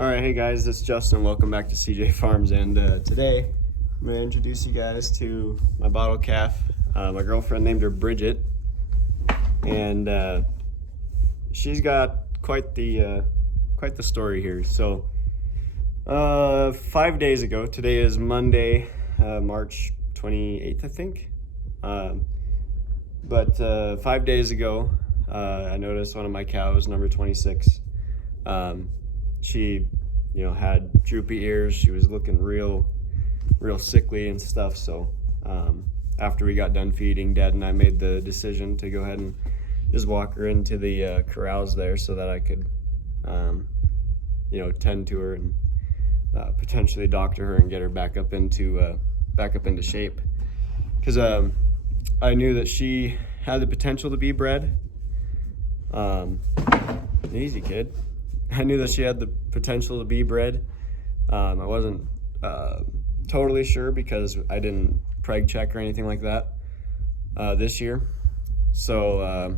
All right, hey guys, this is Justin. Welcome back to CJ Farms, and today I'm going to introduce you guys to my bottle calf. My girlfriend named her Bridget, and she's got quite the story here. So, 5 days ago, today is Monday, March 28th, I think. But 5 days ago, I noticed one of my cows, number 26. She, had droopy ears. She was looking real sickly and stuff. So after we got done feeding, Dad and I made the decision to go ahead and just walk her into the corrals there so that I could, tend to her and potentially doctor her and get her back up into shape. Because I knew that she had the potential to be bred. Easy, kid. I knew that she had the potential to be bred. I wasn't totally sure because I didn't preg check or anything like that this year. So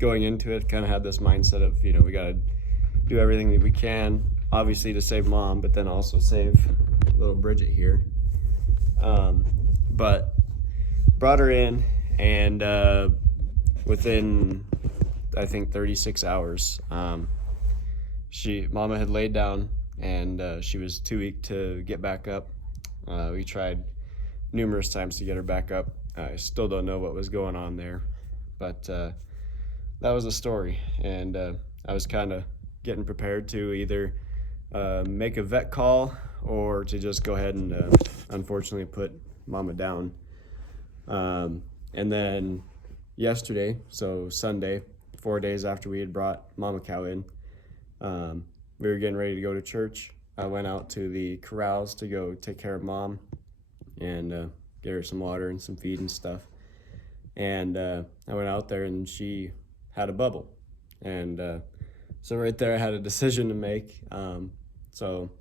going into it, kind of had this mindset of, we got to do everything that we can, obviously to save Mom, but then also save little Bridget here. But brought her in, and within, I think, 36 hours, Mama had laid down, and she was too weak to get back up. We tried numerous times to get her back up. I still don't know what was going on there, but that was the story. And I was kind of getting prepared to either make a vet call or to just go ahead and unfortunately put Mama down. And then yesterday, so Sunday, 4 days after we had brought Mama cow in, we were getting ready to go to church. I went out to the corrals to go take care of Mom and get her some water and some feed and stuff. And I went out there, and she had a bubble. And so right there I had a decision to make. So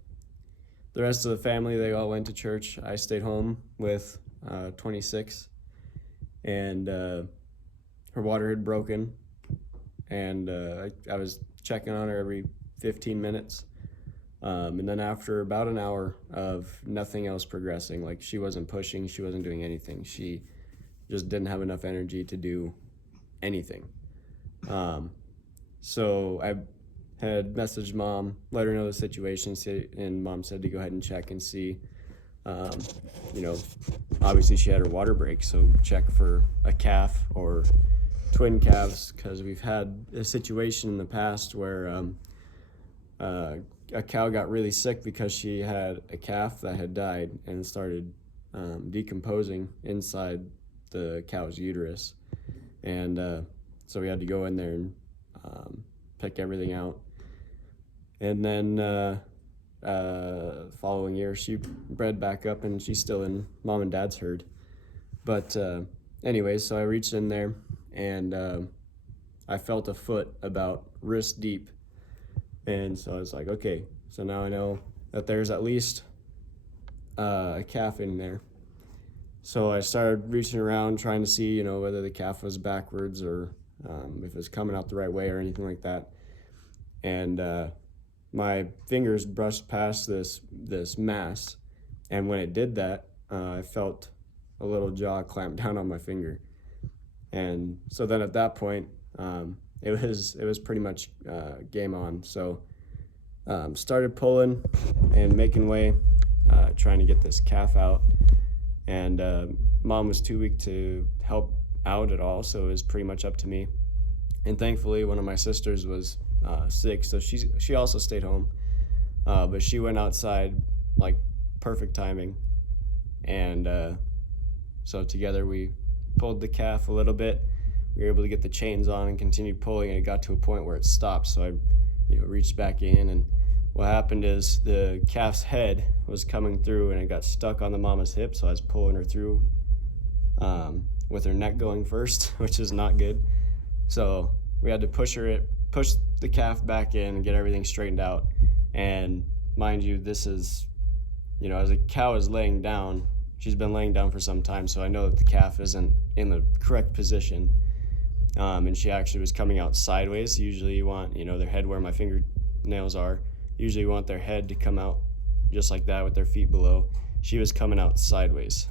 the rest of the family, they all went to church. I stayed home with 26, and her water had broken. And I was checking on her every 15 minutes. And then after about an hour of nothing else progressing, like she wasn't pushing, she wasn't doing anything. She just didn't have enough energy to do anything. So I had messaged Mom, let her know the situation, and Mom said to go ahead and check and see. Obviously she had her water break, so check for a calf or twin calves, because we've had a situation in the past where a cow got really sick because she had a calf that had died and started decomposing inside the cow's uterus. And so we had to go in there and pick everything out. And then following year, she bred back up, and she's still in Mom and Dad's herd. But anyways, so I reached in there, and I felt a foot about wrist deep. And so I was like, okay, so now I know that there's at least a calf in there. So I started reaching around, trying to see, whether the calf was backwards or if it was coming out the right way or anything like that. And my fingers brushed past this mass. And when it did that, I felt a little jaw clamp down on my finger. And so then at that point, it was pretty much game on. So started pulling and making way, trying to get this calf out. And Mom was too weak to help out at all, so it was pretty much up to me. And thankfully, one of my sisters was sick, so she also stayed home. But she went outside, like perfect timing. And so together we pulled the calf a little bit. We were able to get the chains on and continued pulling, and it got to a point where it stopped. So I, reached back in, and what happened is the calf's head was coming through, and it got stuck on the mama's hip. So I was pulling her through with her neck going first, which is not good. So we had to push the calf back in and get everything straightened out. And mind you, this is, as a cow is laying down, she's been laying down for some time, so I know that the calf isn't in the correct position. And she actually was coming out sideways. Usually you want, their head where my fingernails are, usually want their head to come out just like that with their feet below. She was coming out sideways.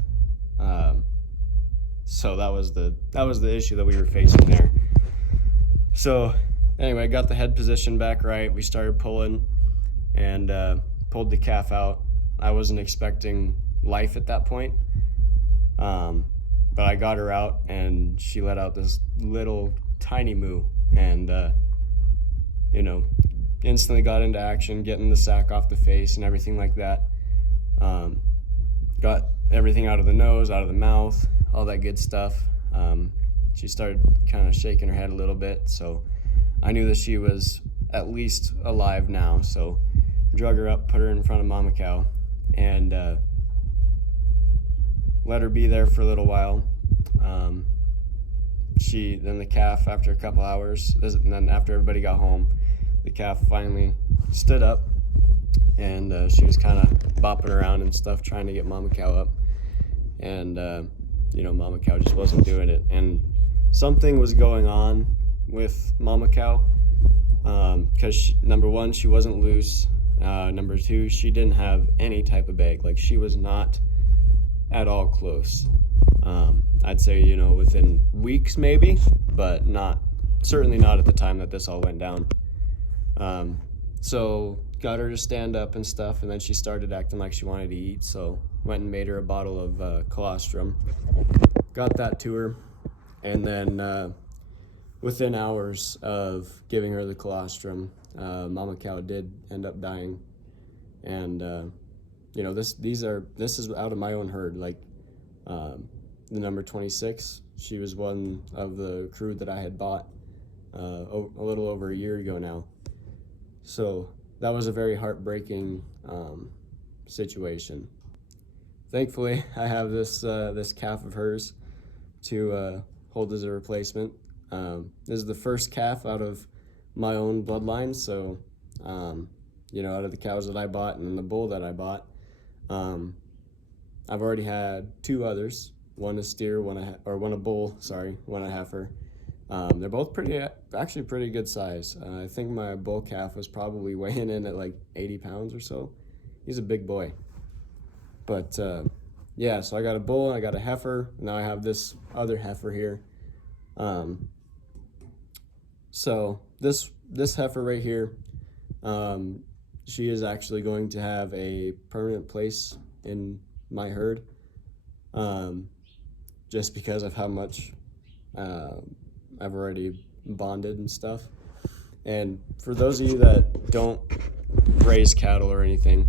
So that was the issue that we were facing there. So anyway, got the head position back right. We started pulling and pulled the calf out. I wasn't expecting life at that point, but I got her out and she let out this little tiny moo, and you know, instantly got into action, getting the sack off the face and everything like that. Got everything out of the nose, out of the mouth, all that good stuff. She started kind of shaking her head a little bit, so I knew that she was at least alive now. So drug her up, put her in front of Mama Cow, and let her be there for a little while. Then the calf, after a couple hours, and then after everybody got home, the calf finally stood up, and she was kind of bopping around and stuff, trying to get Mama Cow up, and you know, Mama Cow just wasn't doing it. And something was going on with Mama Cow, because number one, she wasn't loose. Number two, she didn't have any type of bag. Like, she was not at all close. I'd say, you know, within weeks maybe, but certainly not at the time that this all went down. So got her to stand up and stuff, and then she started acting like she wanted to eat, so went and made her a bottle of colostrum. Got that to her, and then within hours of giving her the colostrum, Mama Cow did end up dying. And you know, this is out of my own herd. Like, the number 26, she was one of the crew that I had bought a little over a year ago now. So that was a very heartbreaking situation. Thankfully, I have this calf of hers to hold as a replacement. This is the first calf out of my own bloodline, so you know, out of the cows that I bought and then the bull that I bought, I've already had two others. One a steer, one a bull, sorry, one a heifer. They're both actually pretty good size. I think my bull calf was probably weighing in at like 80 pounds or so. He's a big boy. But yeah, so I got a bull, I got a heifer, now I have this other heifer here. So this heifer right here, she is actually going to have a permanent place in my herd, just because of how much I've already bonded and stuff. And for those of you that don't raise cattle or anything,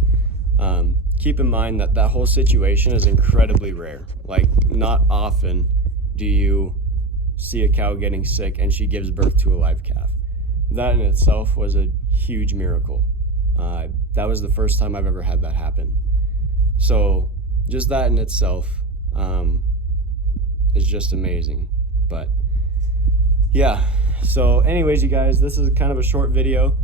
keep in mind that that whole situation is incredibly rare. Like, not often do you see a cow getting sick and she gives birth to a live calf. That in itself was a huge miracle. That was the first time I've ever had that happen. So just that in itself is just amazing. But yeah, so anyways, you guys, this is kind of a short video.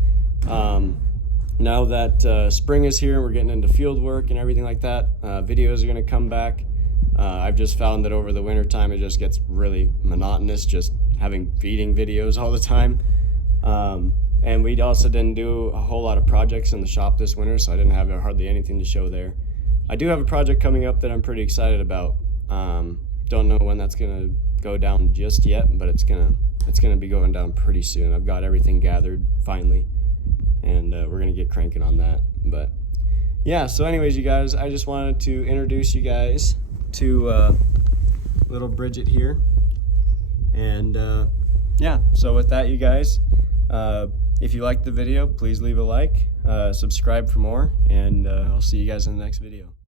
Now that spring is here and we're getting into field work and everything like that, videos are going to come back. I've just found that over the winter time it just gets really monotonous just having feeding videos all the time. And we also didn't do a whole lot of projects in the shop this winter, so I didn't have hardly anything to show there. I do have a project coming up that I'm pretty excited about. Don't know when that's gonna go down just yet, but it's gonna be going down pretty soon. I've got everything gathered finally, and we're gonna get cranking on that. But yeah, so anyways, you guys, I just wanted to introduce you guys to little Bridget here. And yeah, so with that, you guys, if you liked the video, please leave a like, subscribe for more, and I'll see you guys in the next video.